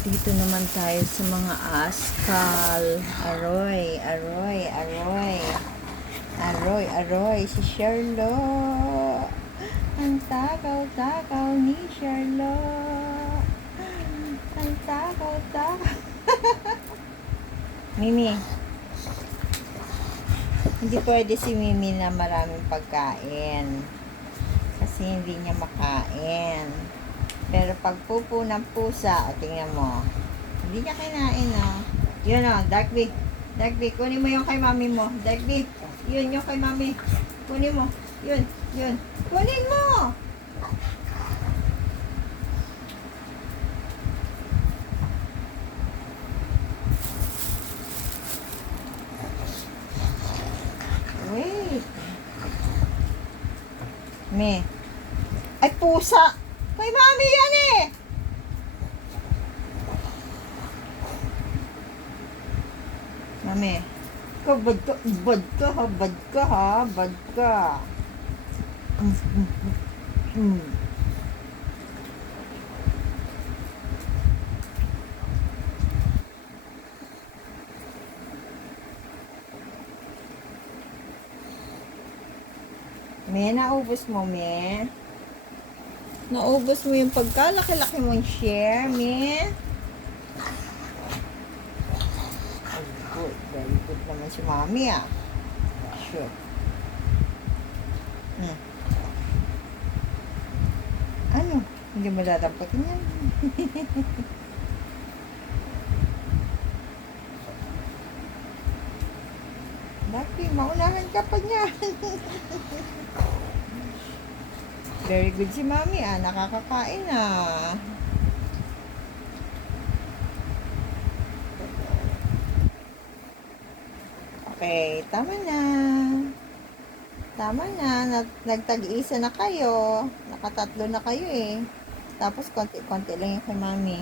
Dito naman tayo sa mga askal. Aroy, aroy, aroy. Aroy, aroy, si Sherlock. Ang takaw-takaw ni Sherlock. Ang takaw-takaw. Mimi. Hindi pwede si Mimi na maraming pagkain. Kasi hindi niya makain. Pero pag pupo ng pusa, o tingnan mo, hindi niya kinain, no? Yun, o, Dark Bee. Dark Bee, kunin mo yung kay mami mo. Dark Bee, yun, yung kay mami. Kunin mo. Yun, yun. Kunin mo! Wait. Me. Ay, pusa! Kay mami yan eh! Mami. Bad ka, bad ka ha, bad ka ha, bad ka. Me, naubos mo, me. Naubos mo yung pagkalaki-laki mong share, me. Good, very good naman si mami, ah. Sure. Ano? Hindi mo dadampatin yan. Dati, maunahan ka pa niyan. Very good si mami, ah. Nakakakain, ah. Okay, tama na. Tama na. Nagtag-isa na kayo. Nakatatlo na kayo, eh. Tapos, konti-konti lang yung kay mami.